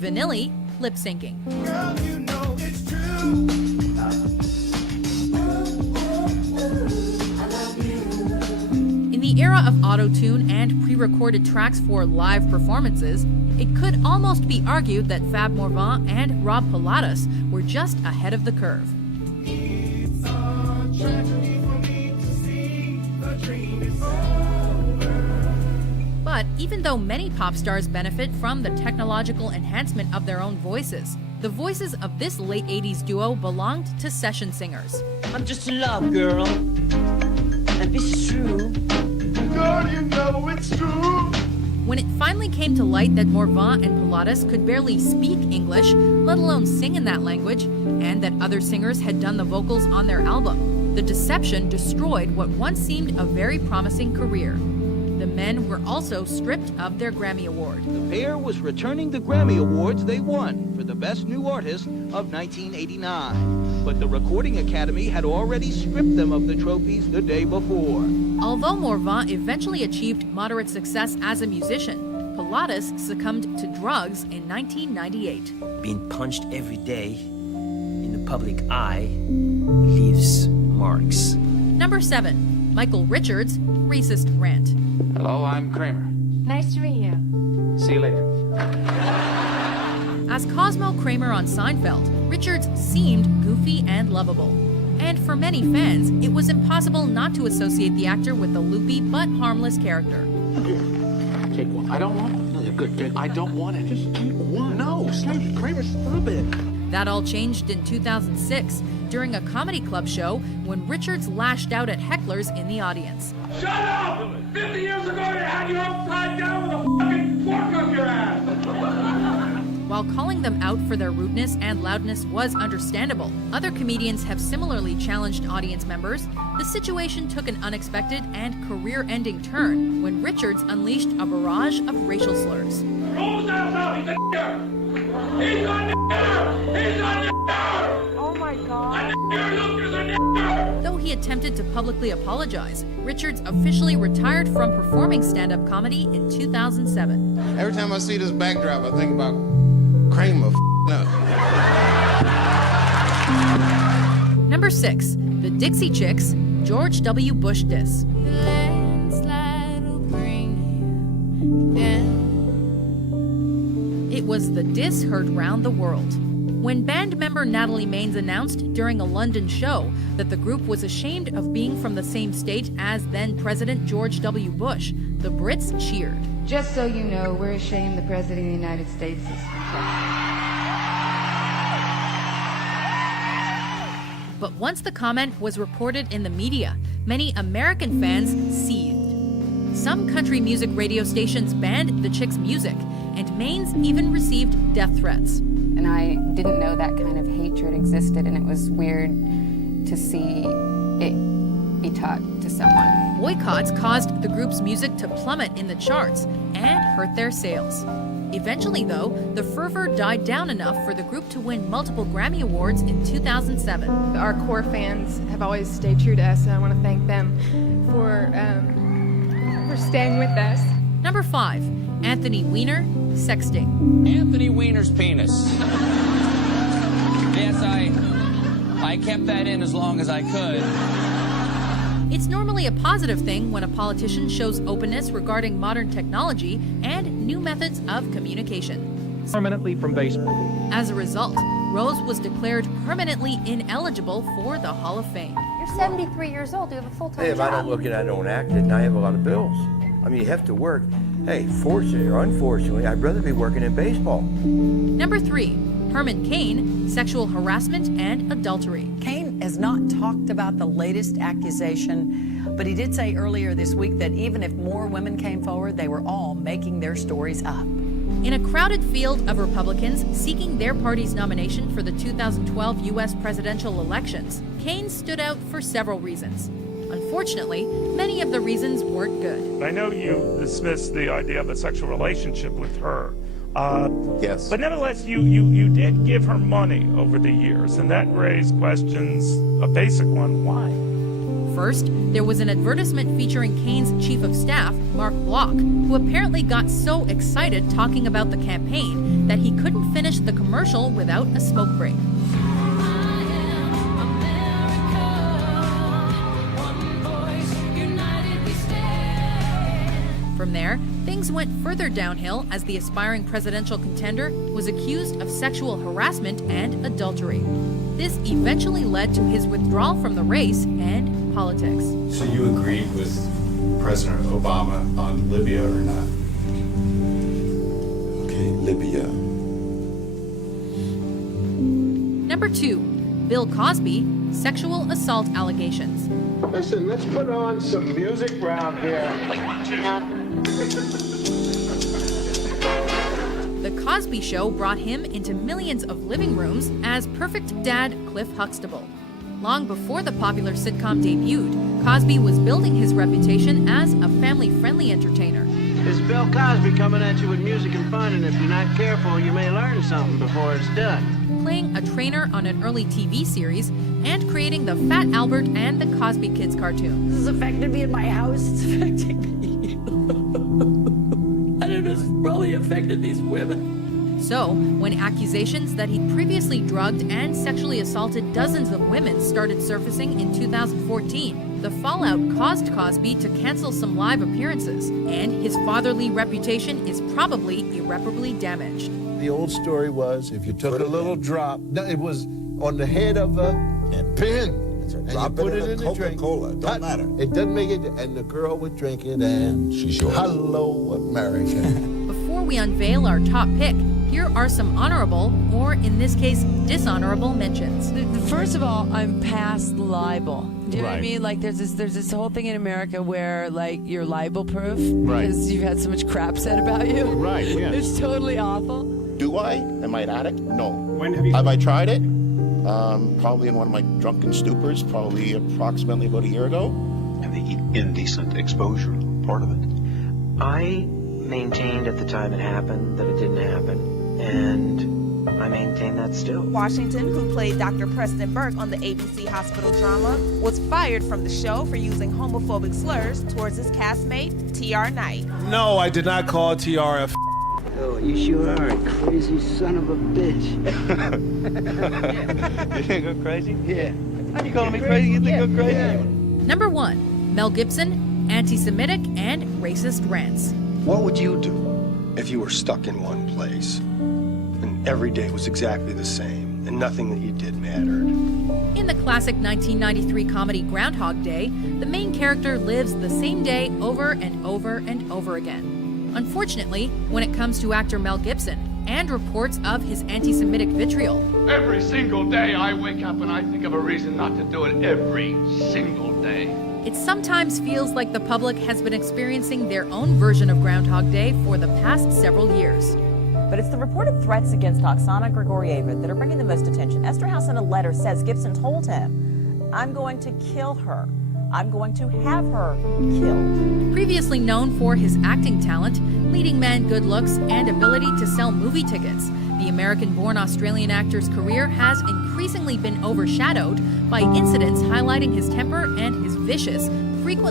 Vanilli lip-syncing. Girl, you know it's true. In the era of auto-tune and pre-recorded tracks for live performances, it could almost be argued that Fab Morvan and Rob Pilatus were just ahead of the curve. It's a tragedy for me to see the dream is over. But even though many pop stars benefit from the technological enhancement of their own voices, the voices of this late 80s duo belonged to session singers. I'm just a love girl, and this is true. Girl, you know it's true. When it finally came to light that Morvan and Pilatus could barely speak English, let alone sing in that language, and that other singers had done the vocals on their album, the deception destroyed what once seemed a very promising career. The men were also stripped of their Grammy Award. The pair was returning the Grammy Awards they won for the Best New Artist of 1989. But the Recording Academy had already stripped them of the trophies the day before. Although Morvan eventually achieved moderate success as a musician, Pilatus succumbed to drugs in 1998. Being punched every day in the public eye leaves marks. Number 7. Michael Richards' racist rant. Hello, I'm Kramer. Nice to meet you. See you later. As Cosmo Kramer on Seinfeld, Richards seemed goofy and lovable. And for many fans, it was impossible not to associate the actor with the loopy but harmless character. Take one. I don't want one. No, good. I don't want it. Just take one. No, Kramer, stop it. That all changed in 2006 during a comedy club show when Richards lashed out at hecklers in the audience. Shut up! 50 years ago, you had you upside down with a fucking fork up your ass! While calling them out for their rudeness and loudness was understandable, other comedians have similarly challenged audience members. The situation took an unexpected and career-ending turn when Richards unleashed a barrage of racial slurs. Roll his ass out! He's a nigger! He's a nigger! He's a nigger! Oh my God. A nigger! Look, there's a nigger! Though he attempted to publicly apologize, Richards officially retired from performing stand-up comedy in 2007. Every time I see this backdrop, I think about Kramer up. Number 6. The Dixie Chicks, George W. Bush diss. It was the diss heard round the world. When band member Natalie Maines announced during a London show that the group was ashamed of being from the same state as then-President George W. Bush, the Brits cheered. Just so you know, we're ashamed the President of the United States is from Texas. But once the comment was reported in the media, many American fans seethed. Some country music radio stations banned the Chicks' music, and Maines even received death threats. And I didn't know that kind of hatred existed, and it was weird to see it be taught to someone. Boycotts caused the group's music to plummet in the charts and hurt their sales. Eventually, though, the fervor died down enough for the group to win multiple Grammy Awards in 2007. Our core fans have always stayed true to us, and I want to thank them for staying with us. Number 5. Anthony Weiner, sexting. Anthony Weiner's penis. Yes, I kept that in as long as I could. It's normally a positive thing when a politician shows openness regarding modern technology and new methods of communication. Permanently from baseball. As a result, Rose was declared permanently ineligible for the Hall of Fame. You're 73 years old. You have a full-time Hey, if I don't look it, I don't act it, and I have a lot of bills. I mean, you have to work. Hey, fortunately or unfortunately, I'd rather be working in baseball. Number 3. Herman Cain, sexual harassment and adultery. Cain has not talked about the latest accusation, but he did say earlier this week that even if more women came forward, they were all making their stories up. In a crowded field of Republicans seeking their party's nomination for the 2012 U.S. presidential elections, Cain stood out for several reasons. Unfortunately, many of the reasons weren't good. I know you dismissed the idea of a sexual relationship with her. Yes. But nevertheless, you did give her money over the years, and that raised questions. A basic one, why? First, there was an advertisement featuring Kane's chief of staff, Mark Block, who apparently got so excited talking about the campaign that he couldn't finish the commercial without a smoke break. From there, things went further downhill as the aspiring presidential contender was accused of sexual harassment and adultery. This eventually led to his withdrawal from the race and politics. So you agreed with President Obama on Libya or not? Okay, Libya. Number 2, Bill Cosby, sexual assault allegations. Listen, let's put on some music round here. The Cosby Show brought him into millions of living rooms as perfect dad Cliff Huxtable. Long before the popular sitcom debuted, Cosby was building his reputation as a family-friendly entertainer. It's Bill Cosby coming at you with music and fun, and if you're not careful, you may learn something before it's done. Playing a trainer on an early TV series and creating the Fat Albert and the Cosby Kids cartoon. This has affected me in my house. It's affecting me. And it has probably affected these women. So, when accusations that he previously drugged and sexually assaulted dozens of women started surfacing in 2014, the fallout caused Cosby to cancel some live appearances, and his fatherly reputation is probably irreparably damaged. The old story was, if you took a little drop, no, it was on the head of a pin, and you put it in a drink. Coca-Cola, don't matter. It doesn't make it, and the girl would drink it, and she's yours. Hello, America. Before we unveil our top pick, here are some honorable, or in this case, dishonorable mentions. First of all, I'm past libel. Do you know what I mean? Like, there's this whole thing in America where, like, you're libel-proof because you've had so much crap said about you. Right, yeah. It's totally awful. Do I? Am I an addict? No. When have you? Have I tried it? Probably in one of my drunken stupors, probably approximately about a year ago. And the indecent exposure part of it. I maintained at the time it happened that it didn't happen, and I maintain that still. Washington, who played Dr. Preston Burke on the ABC hospital drama, was fired from the show for using homophobic slurs towards his castmate, T.R. Knight. No, I did not call T.R. a Oh, you sure are a crazy son of a bitch. You think I'm crazy? Yeah. You calling me crazy? You think I'm crazy? Yeah. Number 1, Mel Gibson, anti-Semitic and racist rants. What would you do if you were stuck in one place and every day was exactly the same and nothing that you did mattered? In the classic 1993 comedy Groundhog Day, the main character lives the same day over and over and over again. Unfortunately, when it comes to actor Mel Gibson and reports of his anti-Semitic vitriol, Every single day I wake up and I think of a reason not to do it every single day. it sometimes feels like the public has been experiencing their own version of Groundhog Day for the past several years. But it's the reported threats against Oksana Grigorieva that are bringing the most attention. Esther House in a letter says Gibson told him, "I'm going to kill her. I'm going to have her killed." Previously known for his acting talent, leading man good looks, and ability to sell movie tickets, the American-born Australian actor's career has increasingly been overshadowed by incidents highlighting his temper and his vicious, frequently